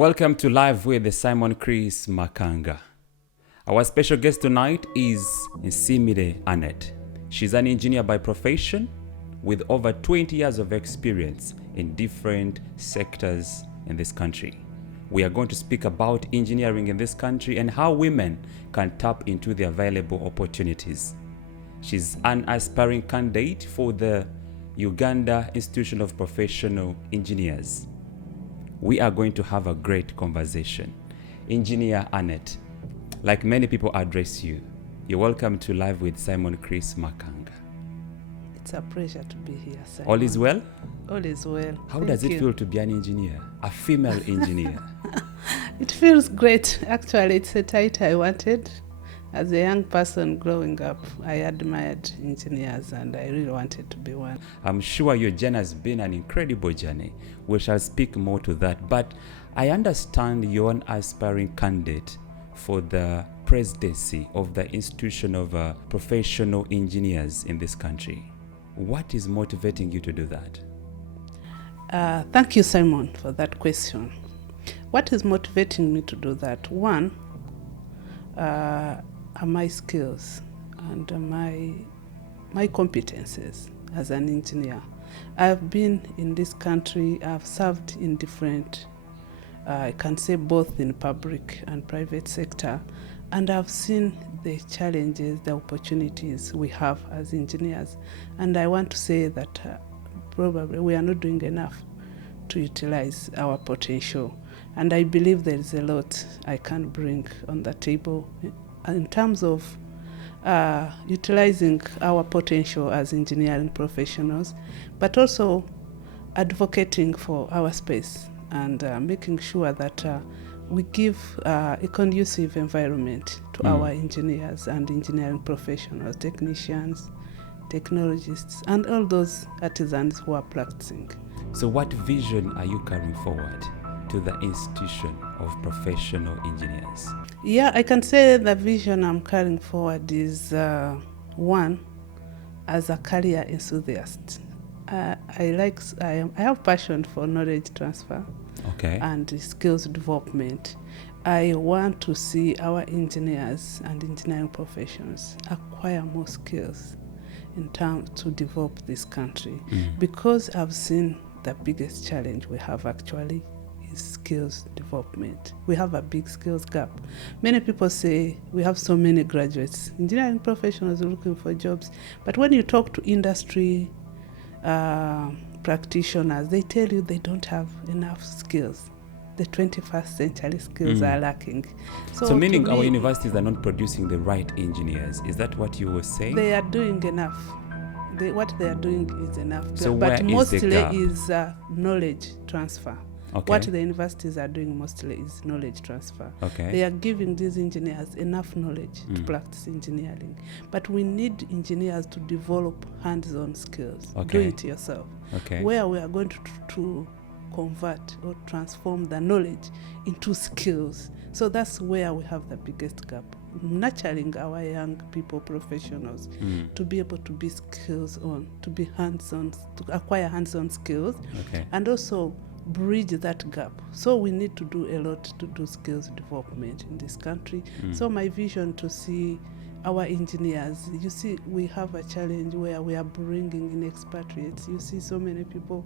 Welcome to Live with the Simon Chris Makanga. Our special guest tonight is Nsiimire Annet. She's an engineer by profession with over 20 years of experience in different sectors in this country. We are going to speak about engineering in this country and how women can tap into the available opportunities. She's an aspiring candidate for the Uganda Institution of Professional Engineers. We are going to have a great conversation. Engineer Annet, like many people address you, you're welcome to Live with Simon Chris Makanga. It's a pleasure to be here, Simon. All is well? All is well. How does it feel to be an engineer, a female engineer? It feels great. Actually, it's a title I wanted. As a young person growing up, I admired engineers and I really wanted to be one. I'm sure your journey has been an incredible journey. We shall speak more to that. But I understand you're an aspiring candidate for the presidency of the Institution of Professional Engineers in this country. What is motivating you to do that? Thank you, Simon, for that question. What is motivating me to do that? One, are my skills and my competences as an engineer. I've been in this country, I've served in different, I can say both in public and private sector, and I've seen the challenges, the opportunities we have as engineers. And I want to say that probably we are not doing enough to utilize our potential. And I believe there is a lot I can bring on the table in terms of utilizing our potential as engineering professionals, but also advocating for our space and making sure that we give a conducive environment to our engineers and engineering professionals, technicians, technologists, and all those artisans who are practicing. So what vision are you carrying forward to the Institution of Professional Engineers? Yeah, I can say the vision I'm carrying forward is one, as a career enthusiast. I have passion for knowledge transfer and skills development. I want to see our engineers and engineering professions acquire more skills in terms to develop this country, because I've seen the biggest challenge we have actually is skills development. We have a big skills gap. Many people say we have so many graduates, engineering professionals looking for jobs, but when you talk to industry practitioners, they tell you they don't have enough skills. The 21st century skills are lacking. So meaning our universities are not producing the right engineers. Is that what you were saying? They are doing enough. What they are doing is enough. So but mostly is knowledge transfer. What the universities are doing mostly is knowledge transfer. They are giving these engineers enough knowledge to practice engineering. But we need engineers to develop hands-on skills. Do it yourself. Where we are going to convert or transform the knowledge into skills. So that's where we have the biggest gap. Nurturing our young people, professionals, to be able to be skills on, to be hands-on, to acquire hands-on skills, and also bridge that gap. So we need to do a lot to do skills development in this country. So my vision to see our engineers, you see, we have a challenge where we are bringing in expatriates. You see so many people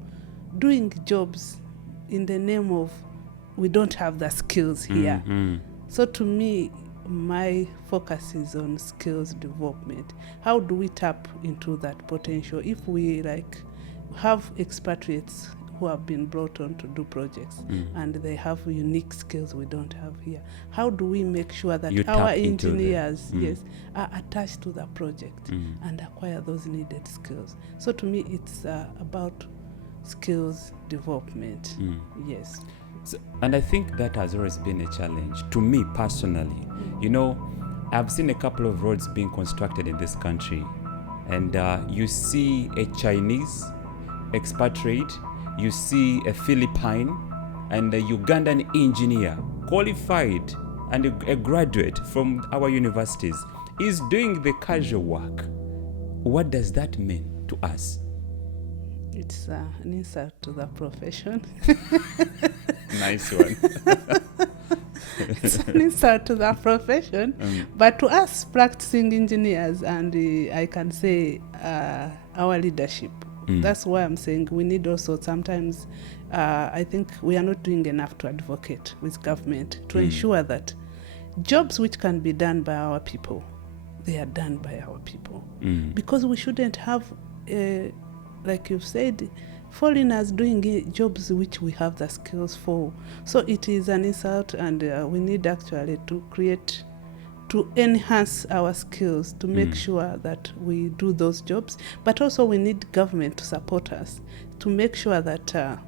doing jobs in the name of we don't have the skills here. So to me, my focus is on skills development. How do we tap into that potential? If we have expatriates who have been brought on to do projects and they have unique skills we don't have here, how do we make sure that our engineers are attached to the project and acquire those needed skills? So to me, it's about skills development. Yes. So, and I think that has always been a challenge to me personally. You know, I've seen a couple of roads being constructed in this country, and you see a Chinese expatriate, you see a Philippine and a Ugandan engineer, qualified and a graduate from our universities, is doing the casual work. What does that mean to us? It's an insult to the profession. Nice one. It's an insult to the profession, but to us practicing engineers, and I can say our leadership. That's why I'm saying we need also sometimes, I think we are not doing enough to advocate with government to ensure that jobs which can be done by our people, they are done by our people. Because we shouldn't have, like you've said, foreigners doing jobs which we have the skills for. So it is an insult, and we need actually to enhance our skills to make sure that we do those jobs. But also we need government to support us to make sure that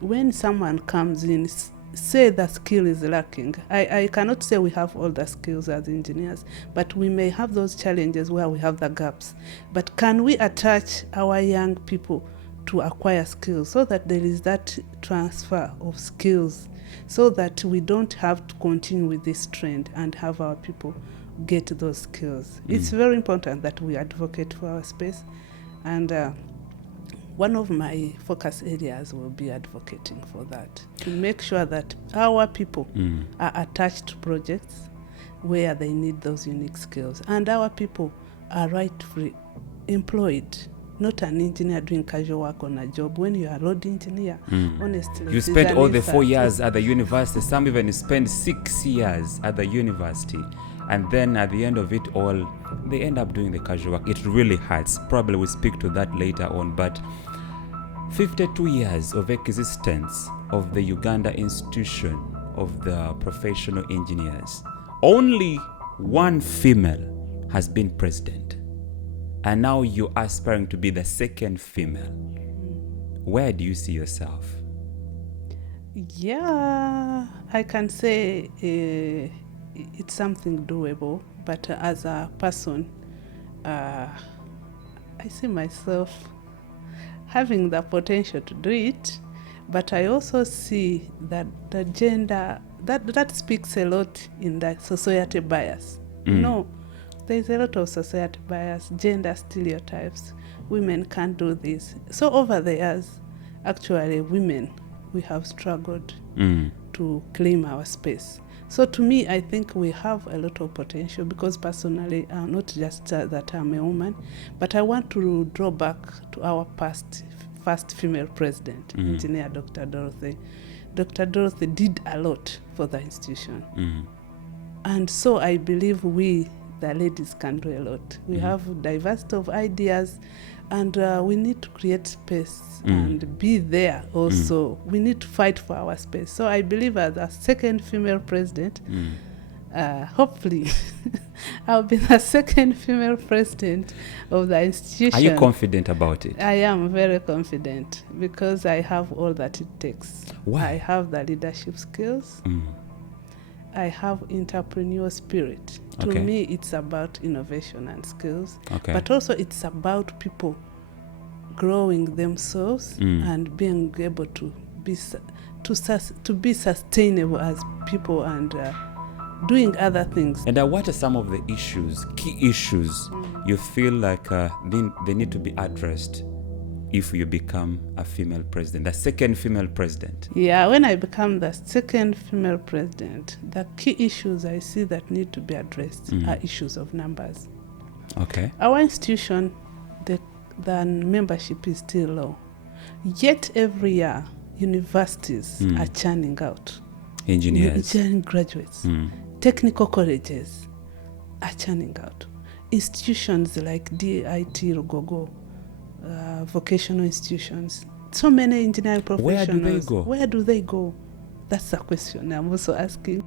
when someone comes in, say the skill is lacking. I cannot say we have all the skills as engineers, but we may have those challenges where we have the gaps. But can we attach our young people to acquire skills so that there is that transfer of skills, so that we don't have to continue with this trend and have our people get those skills. It's very important that we advocate for our space, and one of my focus areas will be advocating for that, to make sure that our people are attached to projects where they need those unique skills, and our people are rightfully employed, not an engineer doing casual work on a job. When you are a road engineer, honestly, you spent all the 4 years at the university. Some even spend 6 years at the university, and then at the end of it all, they end up doing the casual work. It really hurts. Probably we'll speak to that later on, but 52 years of existence of the Uganda Institution of the Professional Engineers, only one female has been president. And now you're aspiring to be the second female. Where do you see yourself? Yeah, I can say it's something doable, but as a person, I see myself having the potential to do it, but I also see that the gender, that speaks a lot in the society bias. No. There's a lot of society bias, gender stereotypes. Women can't do this. So over the years, actually, women, we have struggled to claim our space. So to me, I think we have a lot of potential, because personally, not just that I'm a woman, but I want to draw back to our first female president, Engineer Dr. Dorothy. Dr. Dorothy did a lot for the institution. And so I believe the ladies can do a lot. We have diversity of ideas, and we need to create space and be there also. We need to fight for our space. So I believe as a second female president, hopefully I'll be the second female president of the institution. Are you confident about it? I am very confident, because I have all that it takes. Why? I have the leadership skills. I have entrepreneurial spirit. To me, it's about innovation and skills, but also it's about people growing themselves and being able to be sustainable as people, and doing other things. And what are some of the key issues you feel like they need to be addressed if you become a female president, the second female president? Yeah, when I become the second female president, the key issues I see that need to be addressed are issues of numbers. Our institution, the membership is still low. Yet every year, universities are churning out engineers, graduates. Technical colleges are churning out. Institutions like DIT, Rugogo, vocational institutions, so many engineering professionals. Where do they go? That's a question I'm also asking.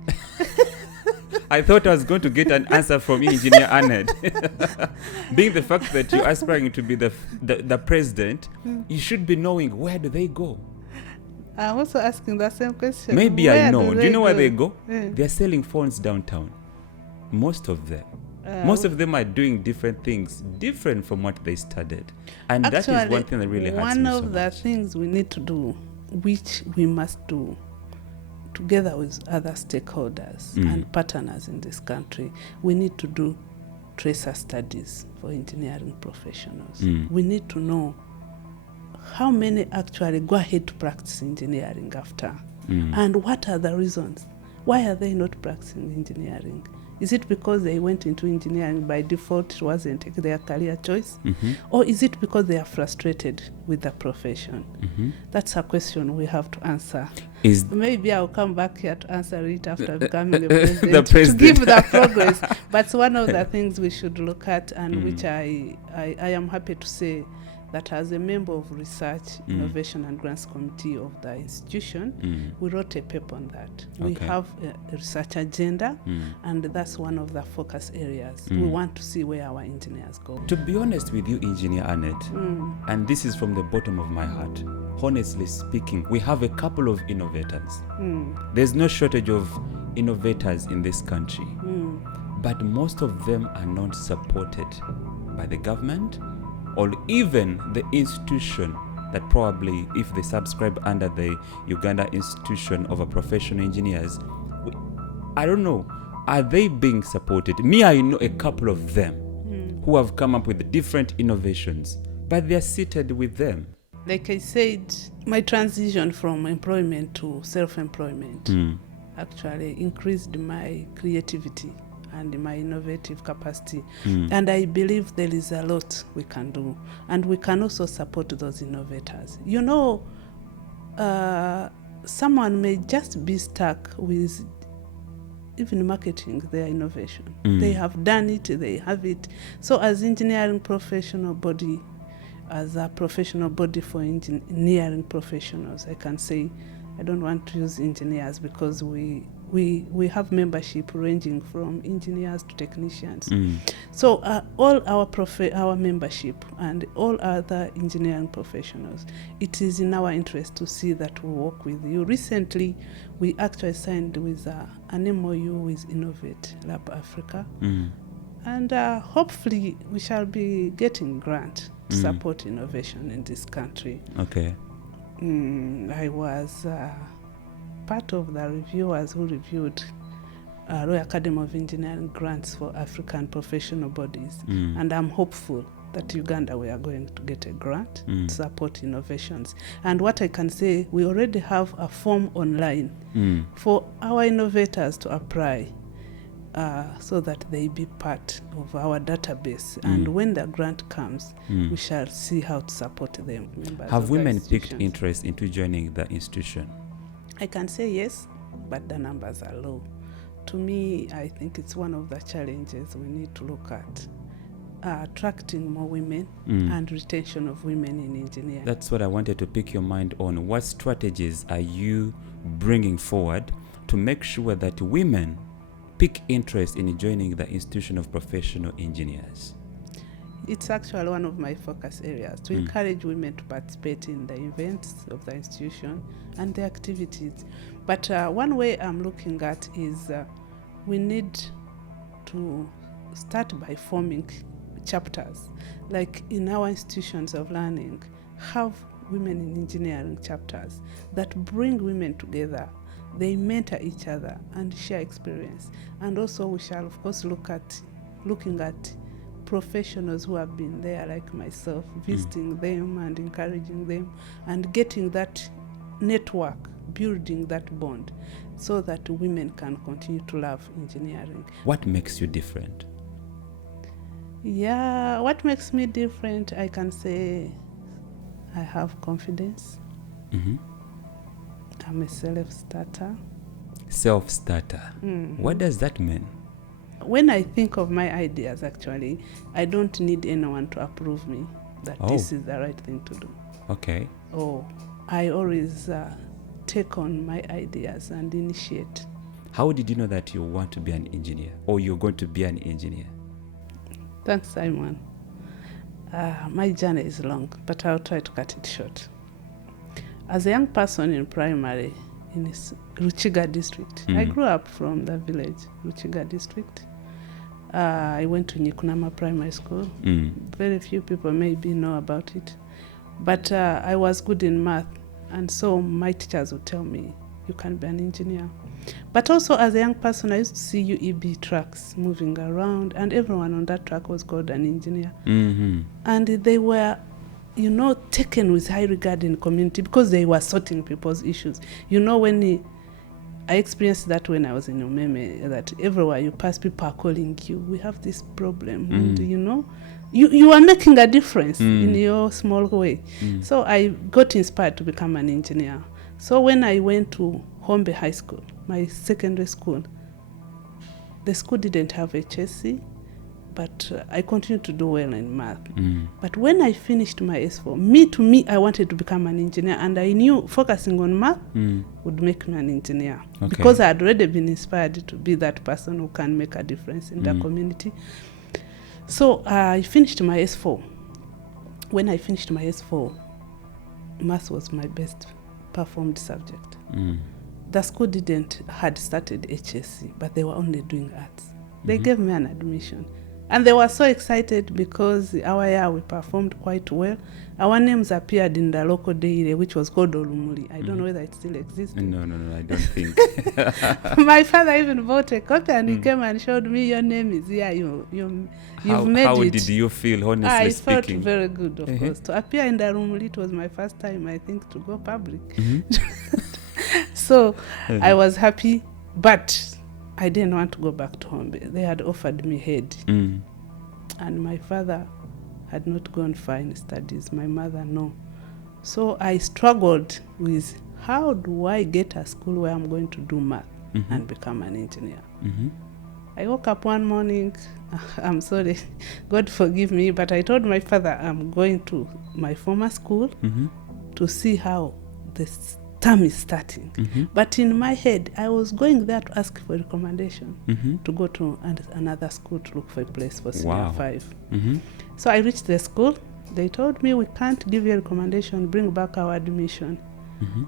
I thought I was going to get an answer from you, Engineer Annet. Being the fact that you're aspiring to be the president, you should be knowing, where do they go? I'm also asking the same question. Maybe where I know. Do you know where they go? Yeah. They're selling phones downtown. Most of them. Most of them are doing different things, different from what they studied. And actually, that is one thing that really hurts me so much. One of the things we need to do, which we must do together with other stakeholders and partners in this country, we need to do tracer studies for engineering professionals. We need to know how many actually go ahead to practice engineering after And what are the reasons? Why are they not practicing engineering? Is it because they went into engineering by default, it wasn't their career choice? Or is it because they are frustrated with the profession? That's a question we have to answer. Maybe I'll come back here to answer it after becoming a president, to give the progress. But it's one of the things we should look at, and which I am happy to say that as a member of Research, Innovation and Grants Committee of the institution, we wrote a paper on that. We have a research agenda, and that's one of the focus areas. We want to see where our engineers go. To be honest with you, Engineer Annet, and this is from the bottom of my heart, honestly speaking, we have a couple of innovators. There's no shortage of innovators in this country, but most of them are not supported by the government or even the institution that probably, if they subscribe under the Uganda Institution of Professional Engineers, I don't know, are they being supported? Me, I know a couple of them who have come up with different innovations, but they're seated with them. Like I said, my transition from employment to self-employment actually increased my creativity and my innovative capacity. And I believe there is a lot we can do. And we can also support those innovators. You know, someone may just be stuck with even marketing their innovation. They have done it, they have it. So as engineering professional body, as a professional body for engineering professionals, I can say, I don't want to use engineers because we have membership ranging from engineers to technicians. So all our membership and all other engineering professionals, it is in our interest to see that we work with you. Recently, we actually signed with an MOU with Innovate Lab Africa. And hopefully we shall be getting grant to support innovation in this country. Okay. I was part of the reviewers who reviewed Royal Academy of Engineering grants for African professional bodies. And I'm hopeful that Uganda, we are going to get a grant to support innovations. And what I can say, we already have a form online for our innovators to apply so that they be part of our database. And when the grant comes, we shall see how to support them. Have women picked interest into joining the institution? I can say yes, but the numbers are low. To me, I think it's one of the challenges we need to look at. Attracting more women and retention of women in engineering. That's what I wanted to pick your mind on. What strategies are you bringing forward to make sure that women pick interest in joining the Institution of Professional Engineers? It's actually one of my focus areas, to encourage women to participate in the events of the institution and the activities. But one way I'm looking at is we need to start by forming chapters. Like in our institutions of learning, have women in engineering chapters that bring women together. They mentor each other and share experience. And also we shall, of course, looking at professionals who have been there, like myself, visiting them and encouraging them and getting that network, building that bond so that women can continue to love engineering. What makes you different? Yeah, what makes me different, I can say I have confidence. I'm a self-starter. Self-starter. What does that mean? When I think of my ideas, actually, I don't need anyone to approve me that this is the right thing to do. Okay. I always take on my ideas and initiate. How did you know that you want to be an engineer or you're going to be an engineer? Thanks, Simon. My journey is long, but I'll try to cut it short. As a young person in primary in Ruchiga district, I grew up from the village, Ruchiga district. I went to Nyikunama Primary School. Very few people maybe know about it. But I was good in math, and so my teachers would tell me, you can be an engineer. But also as a young person, I used to see UIPE trucks moving around, and everyone on that truck was called an engineer. And they were taken with high regard in community because they were sorting people's issues. I experienced that when I was in Umeme, that everywhere you pass, people are calling you, we have this problem. And, you are making a difference in your small way. So I got inspired to become an engineer. So when I went to Hombe High School, my secondary school, the school didn't have HSC, but I continued to do well in math. But when I finished my S4, I wanted to become an engineer, and I knew focusing on math would make me an engineer. Okay. Because I had already been inspired to be that person who can make a difference in the community. So I finished my S4. When I finished my S4, math was my best performed subject. The school had started HSC, but they were only doing arts. They gave me an admission. And they were so excited because our year we performed quite well. Our names appeared in the local daily, which was called Olumuli. I don't know whether it still exists. No, I don't think. My father even bought a copy and he came and showed me, your name is here. You've made it. How did you feel, honestly speaking? I felt very good, of course. To appear in the Olumuli, it was my first time, I think, to go public. So I was happy, but I didn't want to go back to Hombe. They had offered me head. And my father had not gone far in studies. My mother, no. So I struggled with, how do I get a school where I'm going to do math and become an engineer? I woke up one morning, I'm sorry, God forgive me, but I told my father I'm going to my former school to see how this term is starting. But in my head, I was going there to ask for recommendation to go to another school to look for a place for senior 5. So I reached the school. They told me, we can't give you a recommendation, bring back our admission.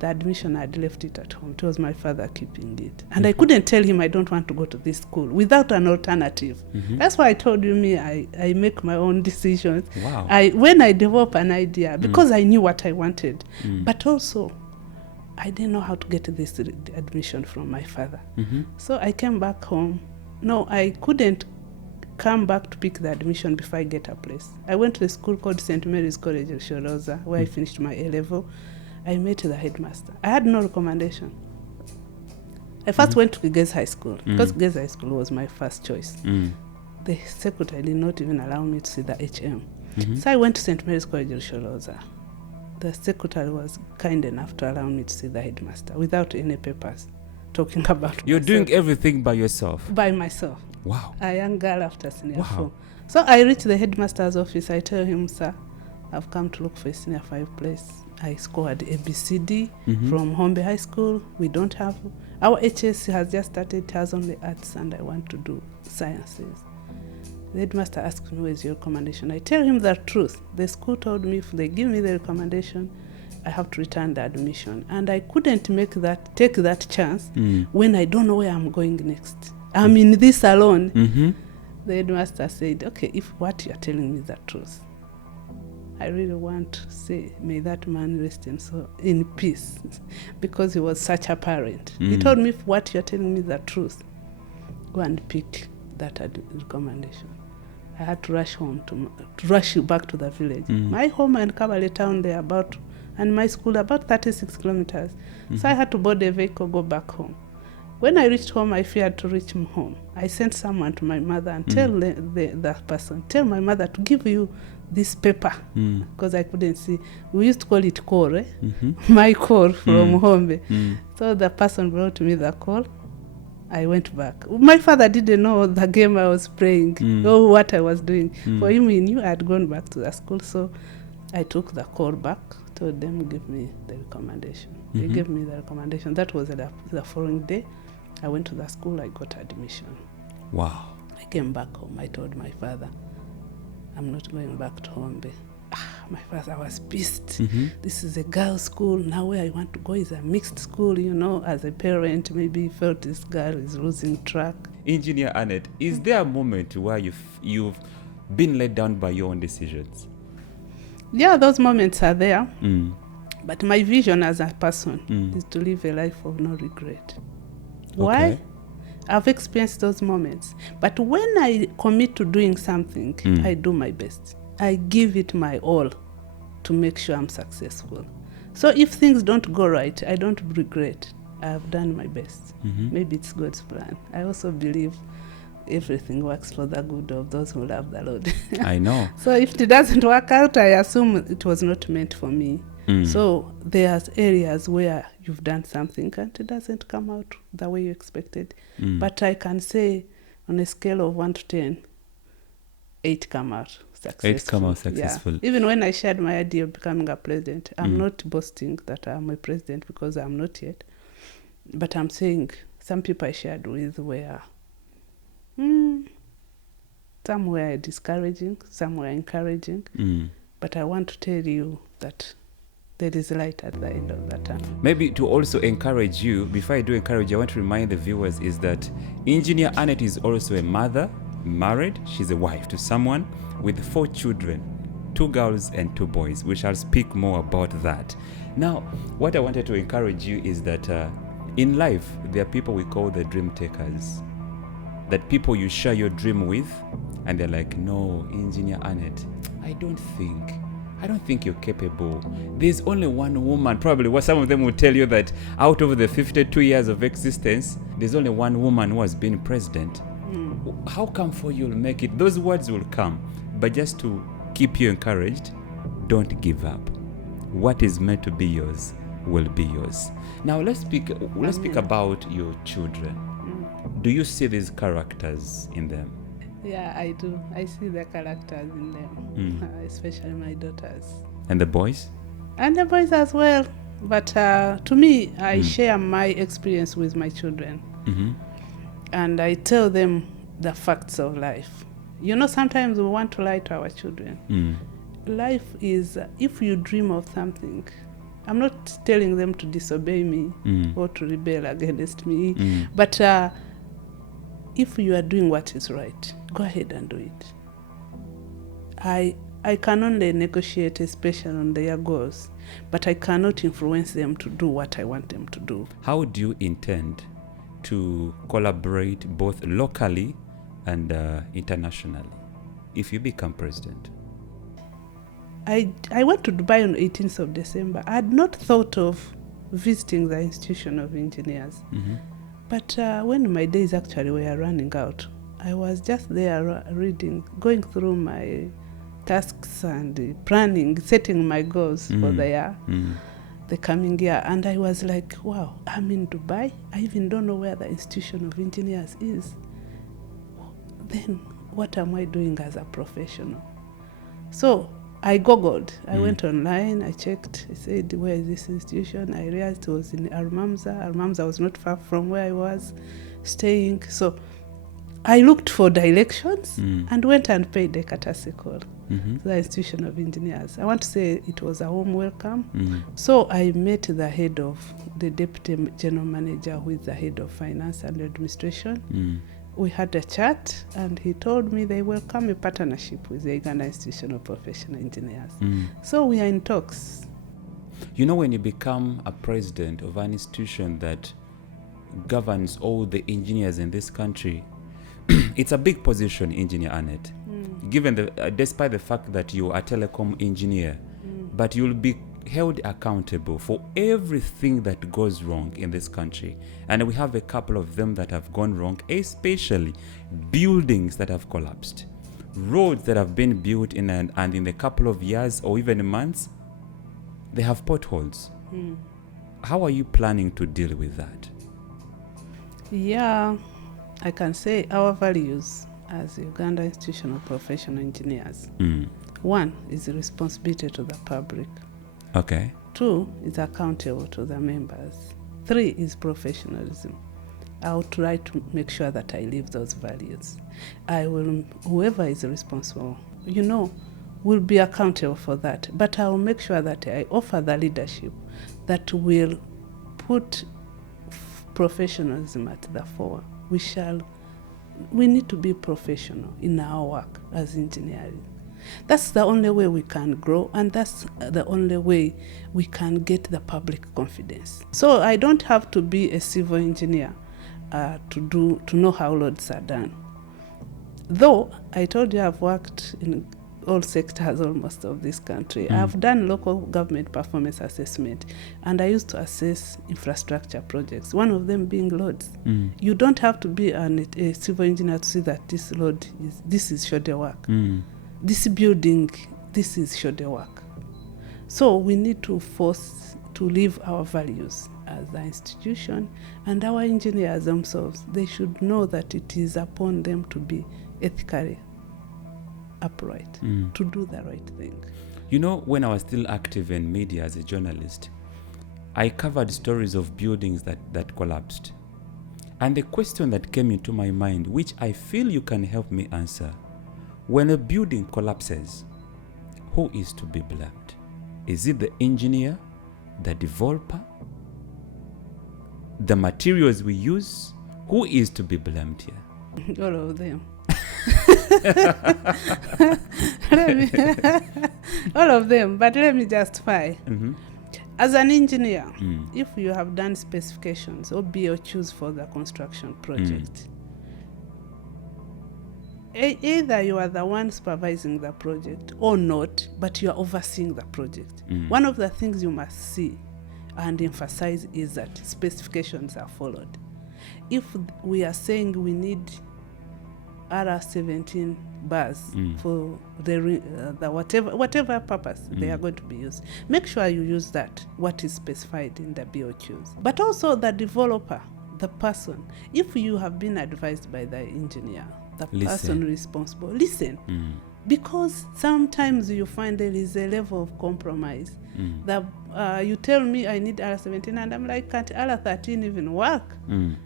The admission, I had left it at home. It was my father keeping it. And I couldn't tell him I don't want to go to this school without an alternative. That's why I told you, I make my own decisions. Wow. When I develop an idea, because I knew what I wanted, but also I didn't know how to get this admission from my father. So I came back home. No, I couldn't come back to pick the admission before I get a place. I went to a school called St. Mary's College in Shoroza, where I finished my A-level. I met the headmaster. I had no recommendation. I first went to Kigezi High School, because Kigezi High School was my first choice. The secretary did not even allow me to see the HM. So I went to St. Mary's College in Shoroza. The secretary was kind enough to allow me to see the headmaster without any papers talking about You're myself. doing everything by yourself? By myself. Wow. A young girl after senior 4. So I reached the headmaster's office. I tell him, sir, I've come to look for a senior 5 place. I scored ABCD from Hombe High School. We don't have, our HSC has just started, it has only arts, and I want to do sciences. The headmaster asked me, where's your recommendation? I tell him the truth. The school told me if they give me the recommendation, I have to return the admission. And I couldn't take that chance when I don't know where I'm going next. I'm in this alone. The headmaster said, okay, if what you're telling me is the truth, I really want to say, may that man rest in peace, because he was such a parent. He told me, if what you're telling me is the truth, go and pick that recommendation. I had to rush home, to rush back to the village. My home and Kabale town, they and my school about 36 kilometers. So I had to board a vehicle, go back home. When I reached home, I feared to reach home. I sent someone to my mother and tell that person, tell my mother to give you this paper, because I couldn't see. We used to call it call, my call from Hombe. So the person brought me the call. I went back. My father didn't know the game I was playing or what I was doing. For him, he knew I had gone back to the school. So I took the call back, told them, give me the recommendation. They gave me the recommendation. That was the following day. I went to the school, I got admission. Wow. I came back home. I told my father, I'm not going back to Hombe. My father was pissed. This is a girls' school. Now where I want to go is a mixed school, as a parent, maybe felt this girl is losing track. Engineer Annet, is there a moment where you've been let down by your own decisions? Yeah, those moments are there. But my vision as a person is to live a life of no regret. Why? I've experienced those moments. But when I commit to doing something, I do my best. I give it my all. to make sure I'm successful. So if things don't go right, I don't regret. I've done my best. Maybe it's God's plan. I also believe everything works for the good of those who love the Lord. I know. So if it doesn't work out, I assume it was not meant for me. So there's areas where you've done something and it doesn't come out the way you expected. But I can say on a scale of 1 to 10, 8 come out successful. 8 come out successful. Yeah. Even when I shared my idea of becoming a president, I'm not boasting that I'm a president because I'm not yet. But I'm saying some people I shared with were some were discouraging, some were encouraging. But I want to tell you that there is light at the end of that tunnel. Maybe to also encourage you, before I do encourage you, I want to remind the viewers is that Engineer Annet is also a mother, married. She's a wife to someone with 4 children, 2 girls and 2 boys. We shall speak more about that. Now, what I wanted to encourage you is that in life, there are people we call the dream takers. That people you share your dream with, and they're like, no, Engineer Annet, I don't think you're capable. There's only one woman, probably what some of them will tell you that out of the 52 years of existence, there's only one woman who has been president. How come for you'll make it? Those words will come, but just to keep you encouraged, don't give up. What is meant to be yours will be yours. Now let's speak about your children. Do you see these characters in them? Yeah, I do. I see the characters in them, especially my daughters. And the boys? And the boys as well. But to me, I share my experience with my children. And I tell them the facts of life. You know, sometimes we want to lie to our children. Life is, if you dream of something, I'm not telling them to disobey me or to rebel against me, but if you are doing what is right, go ahead and do it. I can only negotiate, especially on their goals, but I cannot influence them to do what I want them to do. How do you intend to collaborate both locally and internationally if you become president? I went to Dubai on 18th of December. I had not thought of visiting the Institution of Engineers. But when my days actually were running out, I was just there reading, going through my tasks and planning, setting my goals for the coming year. And I was like, wow, I'm in Dubai. I even don't know where the Institution of Engineers is. Then what am I doing as a professional? So I Googled. I went online, I checked, I said, where is this institution? I realized it was in Almamza. Almamza was not far from where I was staying. So I looked for directions and went and paid a courtesy call to the Institution of Engineers. I want to say it was a warm welcome. So I met the head of, the deputy general manager, who is the head of finance and administration. We had a chat, and he told me they welcome a partnership with the Uganda Institution of Professional Engineers. So we are in talks. You know, when you become a president of an institution that governs all the engineers in this country, it's a big position, Engineer Annet. Given despite the fact that you are a telecom engineer, but you'll be held accountable for everything that goes wrong in this country. And we have a couple of them that have gone wrong, especially buildings that have collapsed, roads that have been built and in a couple of years or even months, they have potholes. How are you planning to deal with that? Yeah, I can say our values as Uganda Institution of Professional Engineers. 1 is the responsibility to the public. Okay. 2 is accountable to the members. 3 is professionalism. I'll try to make sure that I live those values. Whoever is responsible, will be accountable for that. But I will make sure that I offer the leadership that will put professionalism at the fore. We need to be professional in our work as engineering. That's the only way we can grow, and that's the only way we can get the public confidence. So I don't have to be a civil engineer to know how roads are done. Though I told you I've worked in all sectors almost of this country. I've done local government performance assessment, and I used to assess infrastructure projects, one of them being roads. You don't have to be a civil engineer to see that this road is shoulder work. This building, this is shoulder work. So we need to force to live our values as an institution, and our engineers themselves, they should know that it is upon them to be ethically upright, to do the right thing. You know, when I was still active in media as a journalist, I covered stories of buildings that collapsed. And the question that came into my mind, which I feel you can help me answer, when a building collapses, who is to be blamed? Is it the engineer, the developer, the materials we use? Who is to be blamed here? All of them. All of them, but let me justify. As an engineer, if you have done specifications or BOQs for the construction project, either you are the one supervising the project or not, but you are overseeing the project. One of the things you must see and emphasize is that specifications are followed. If we are saying we need R17 bars for the whatever purpose they are going to be used, make sure you use that, what is specified in the BOQs. But also the developer, the person, if you have been advised by the engineer, the person responsible, listen. Because sometimes you find there is a level of compromise. You tell me I need R17 and I'm like, can't R13 even work?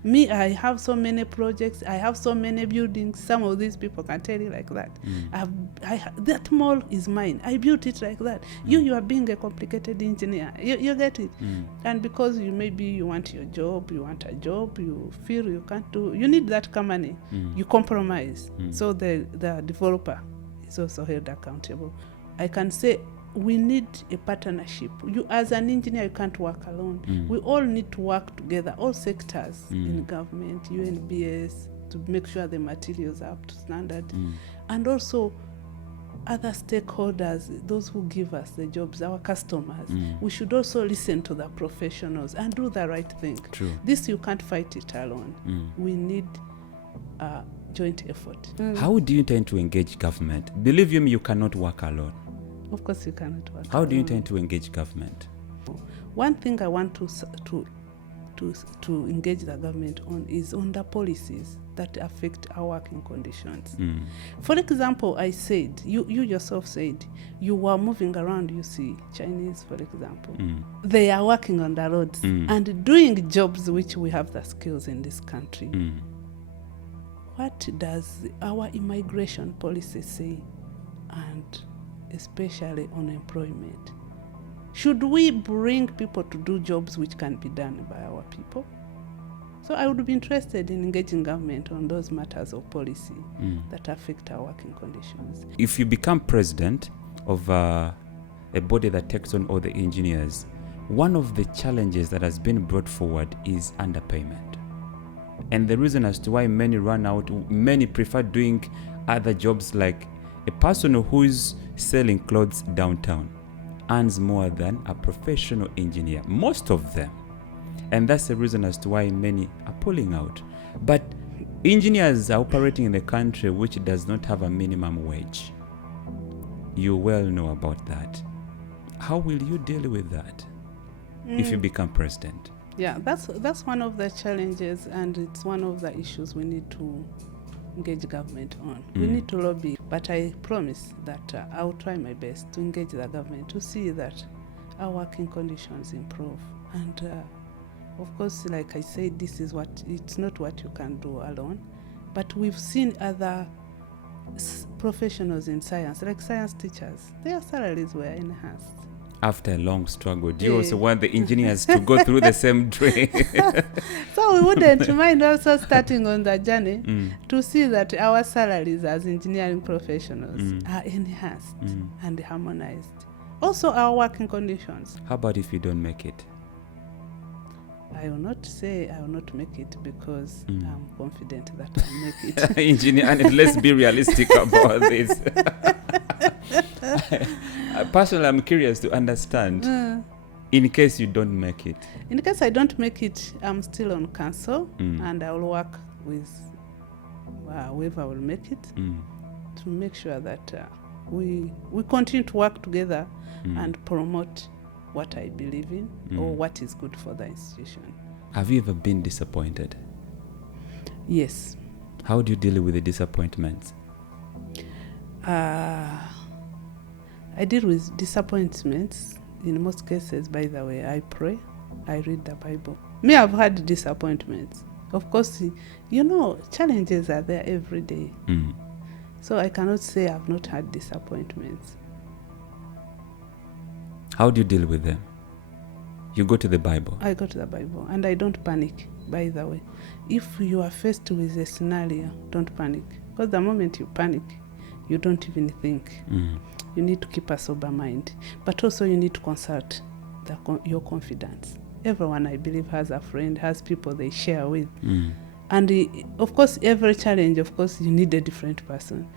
Me, I have so many projects, I have so many buildings. Some of these people can tell you like that. That mall is mine. I built it like that. You are being a complicated engineer. You get it? And because you want your job, you want a job, you feel you can't do, you need that company. You compromise. So the developer is also held accountable. I can say we need a partnership. You, as an engineer, you can't work alone. We all need to work together, all sectors in government, UNBS, to make sure the materials are up to standard. And also other stakeholders, those who give us the jobs, our customers. We should also listen to the professionals and do the right thing. True. This, you can't fight it alone. We need joint effort. How do you intend to engage government? Believe me, you cannot work alone. Of course you cannot work How alone. do you intend to engage government? One thing I want to engage the government on is on the policies that affect our working conditions. For example, I said, you yourself said, you were moving around, you see Chinese, for example. They are working on the roads and doing jobs which we have the skills in this country. What does our immigration policy say? And especially on employment. Should we bring people to do jobs which can be done by our people? So I would be interested in engaging government on those matters of policy that affect our working conditions. If you become president of a body that takes on all the engineers, one of the challenges that has been brought forward is underpayment. And the reason as to why many run out, many prefer doing other jobs, like a person who is selling clothes downtown earns more than a professional engineer, most of them. And that's the reason as to why many are pulling out. But engineers are operating in a country which does not have a minimum wage. You well know about that. How will you deal with that if you become president? Yeah, that's one of the challenges, and it's one of the issues we need to engage government on. We need to lobby, but I promise that I'll try my best to engage the government to see that our working conditions improve. And of course, like I said, it's not what you can do alone, but we've seen other professionals in science, like science teachers, their salaries were enhanced. After a long struggle, do you also want the engineers to go through the same drain? So we wouldn't mind also starting on the journey to see that our salaries as engineering professionals are enhanced and harmonized. Also our working conditions. How about if you don't make it? I will not say I will not make it, because I'm confident that I'll make it. Engineer, and let's be realistic about this. Personally, I'm curious to understand, in case you don't make it. In case I don't make it, I'm still on council, and I will work with whoever will make it to make sure that we continue to work together and promote what I believe in or what is good for the institution. Have you ever been disappointed? Yes. How do you deal with the disappointments? I deal with disappointments in most cases, by the way. I pray, I read the Bible. Me, I've had disappointments. Of course, challenges are there every day. So I cannot say I've not had disappointments. How do you deal with them? You go to the Bible? I go to the Bible, and I don't panic, by the way. If you are faced with a scenario, don't panic. Because the moment you panic, you don't even think. You need to keep a sober mind. But also you need to consult your confidence. Everyone, I believe, has a friend, has people they share with. And of course, every challenge, of course, you need a different person.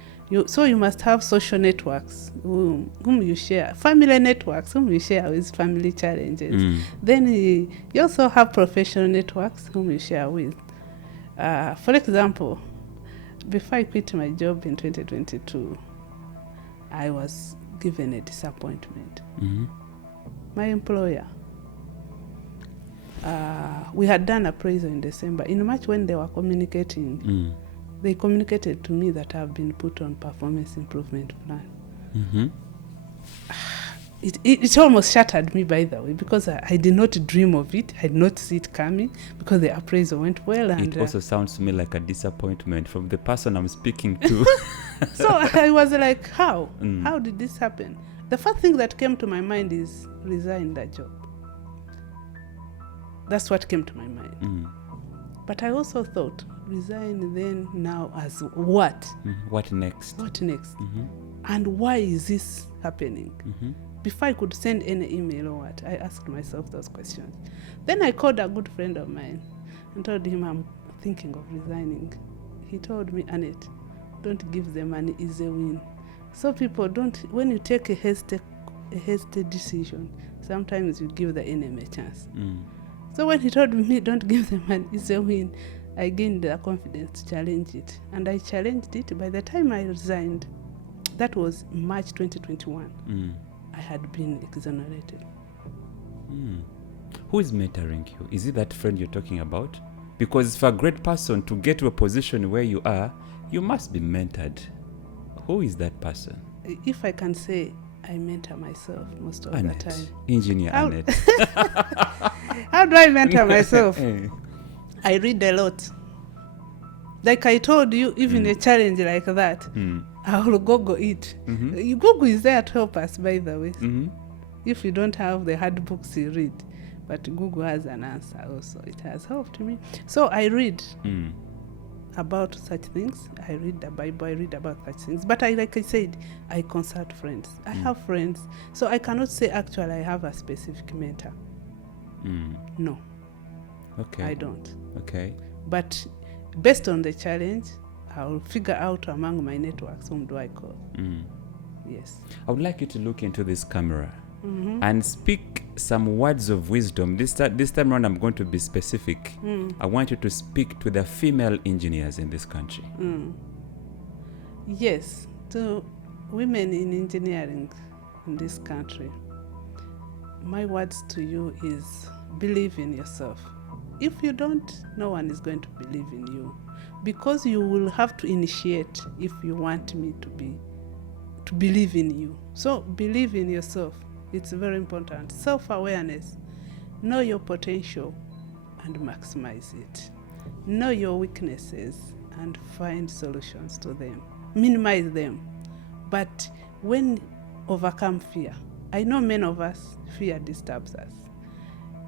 So you must have social networks whom you share, family networks whom you share with family challenges. Then you also have professional networks whom you share with. For example, before I quit my job in 2022, I was given a disappointment. My employer, we had done appraisal in December. In March, when they were communicating, they communicated to me that I've been put on performance improvement plan. It almost shattered me, by the way, because I did not dream of it. I did not see it coming because the appraisal went well. And it also sounds to me like a disappointment from the person I'm speaking to. So I was like, how? How did this happen? The first thing that came to my mind is resign that job. That's what came to my mind. But I also thought, resign then, now as what? What next? What next? And why is this happening? Before I could send any email or what, I asked myself those questions. Then I called a good friend of mine and told him I'm thinking of resigning. He told me, Annette, don't give them an easy win. So people don't, when you take a hasty decision, sometimes you give the enemy a chance. So when he told me, don't give them an easy win, I gained the confidence to challenge it. And I challenged it. By the time I resigned, that was March 2021, I had been exonerated. Who is mentoring you? Is it that friend you're talking about? Because for a great person to get to a position where you are, you must be mentored. Who is that person? If I can say, I mentor myself most of Annet, the time. Engineer Annet. How do I mentor myself? I read a lot. Like I told you, even a challenge like that, I will Google it. Google is there to help us, by the way. If you don't have the hard books, you read. But Google has an answer also. It has helped me. So I read about such things. I read the Bible. I read about such things. But like I said, I consult friends. I have friends. So I cannot say actually I have a specific mentor. No. Okay. I don't. Okay. But based on the challenge, I will figure out among my networks whom do I call. Yes. I would like you to look into this camera and speak some words of wisdom. This time around, I'm going to be specific. I want you to speak to the female engineers in this country. Yes, to women in engineering in this country, my words to you is believe in yourself. If you don't, no one is going to believe in you, because you will have to initiate if you want me to believe in you. So believe in yourself. It's very important. Self-awareness. Know your potential and maximize it. Know your weaknesses and find solutions to them. Minimize them. But when overcome fear, I know many of us, fear disturbs us.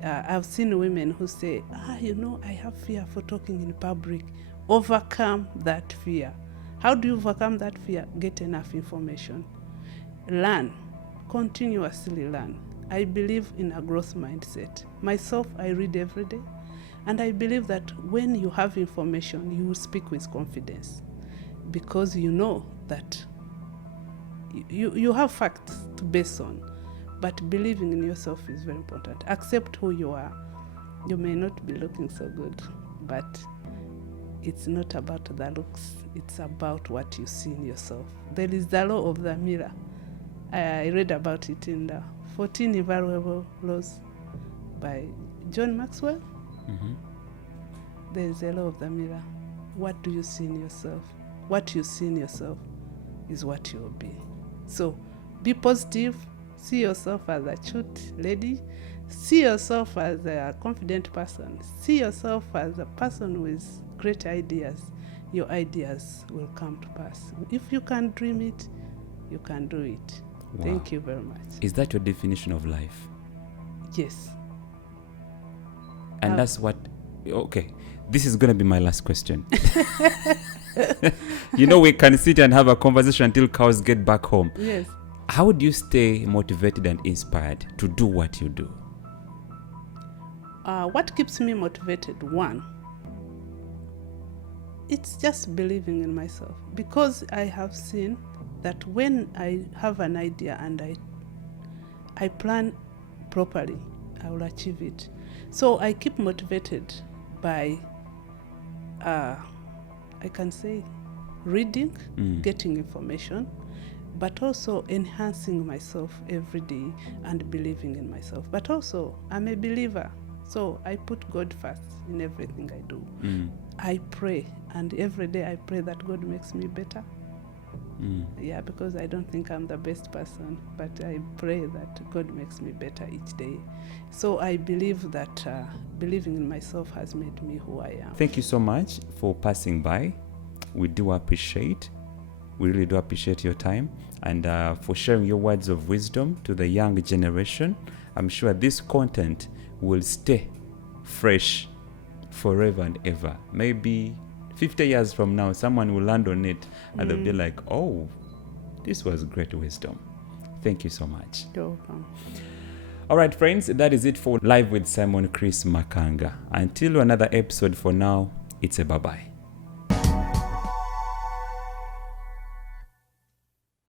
I've seen women who say, I have fear for talking in public. Overcome that fear. How do you overcome that fear? Get enough information. Learn. Continuously learn. I believe in a growth mindset. Myself, I read every day. And I believe that when you have information, you will speak with confidence. Because you know that you have facts to base on, but believing in yourself is very important. Accept who you are. You may not be looking so good, but it's not about the looks. It's about what you see in yourself. There is the law of the mirror. I read about it in the 14 Invaluable Laws by John Maxwell. Mm-hmm. There is a law of the mirror. What do you see in yourself? What you see in yourself is what you will be. So be positive. See yourself as a cute lady. See yourself as a confident person. See yourself as a person with great ideas. Your ideas will come to pass. If you can dream it, you can do it. Wow. Thank you very much. Is that your definition of life? Yes. And that's what... Okay, this is going to be my last question. We can sit and have a conversation until cows get back home. Yes. How do you stay motivated and inspired to do what you do? What keeps me motivated? One, it's just believing in myself, because I have seen that when I have an idea and I plan properly, I will achieve it. So I keep motivated by, I can say, reading, getting information, but also enhancing myself every day and believing in myself. But also, I'm a believer, so I put God first in everything I do. I pray, and every day I pray that God makes me better. Yeah, because I don't think I'm the best person, but I pray that God makes me better each day. So I believe that believing in myself has made me who I am. Thank you so much for passing by. We really do appreciate your time, and for sharing your words of wisdom to the young generation. I'm sure this content will stay fresh forever and ever. Maybe 50 years from now, someone will land on it and they'll be like, oh, this was great wisdom. Thank you so much. You're welcome. All right, friends, that is it for Live with Simon Chris Makanga. Until another episode, for now, it's a bye-bye.